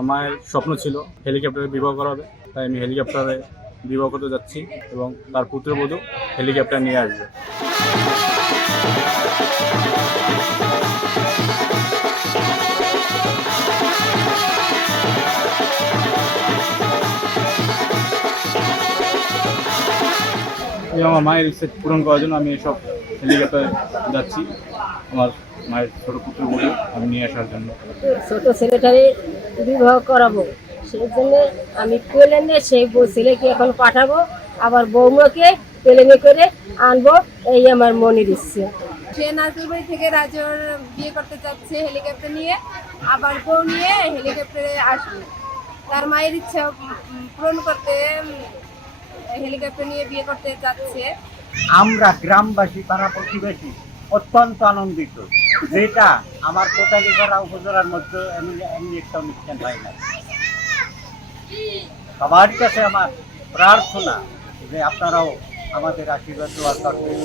আমার মায়ের স্বপ্ন ছিল হেলিকপ্টারে বিবাহ করা হবে, তাই আমি হেলিকপ্টারে বিবাহ করতে যাচ্ছি এবং তার পুত্রবধূ হেলিকপ্টার নিয়ে আসবে। এই আমার মায়ের ইচ্ছে পূরণ করার জন্য আমি এসব হেলিকপ্টারে যাচ্ছি আমার মায়ের ছোট পুত্রবধূ আমি নিয়ে আসার জন্য। ছোট ছেলেটারে বিবাহ করাবো, সেই জন্য আমি প্লেনে সেই ছেলেকে এখন পাঠাবো, আবার বৌমাকে প্লেনে করে আনবো, এই আমার মনের ইচ্ছে। সে নাজুলবাড়ি থেকে রাজর বিয়ে করতে চাচ্ছে হেলিকপ্টার নিয়ে, আবার বউ নিয়ে হেলিকপ্টারে আসবে। তার মায়ের ইচ্ছা পূরণ করতে হেলিকপ্টার নিয়ে বিয়ে করতে যাচ্ছে। আমরা গ্রামবাসী পাড়া প্রতিবেশী অত্যন্ত আনন্দিত, যেটা আমার কোটালীপাড়া উপজেলার মধ্যে এমনি একটা অনুষ্ঠান হয় না। সবার কাছে আমার প্রার্থনা যে আপনারাও আমাদের আশীর্বাদ দোয়া করবেন।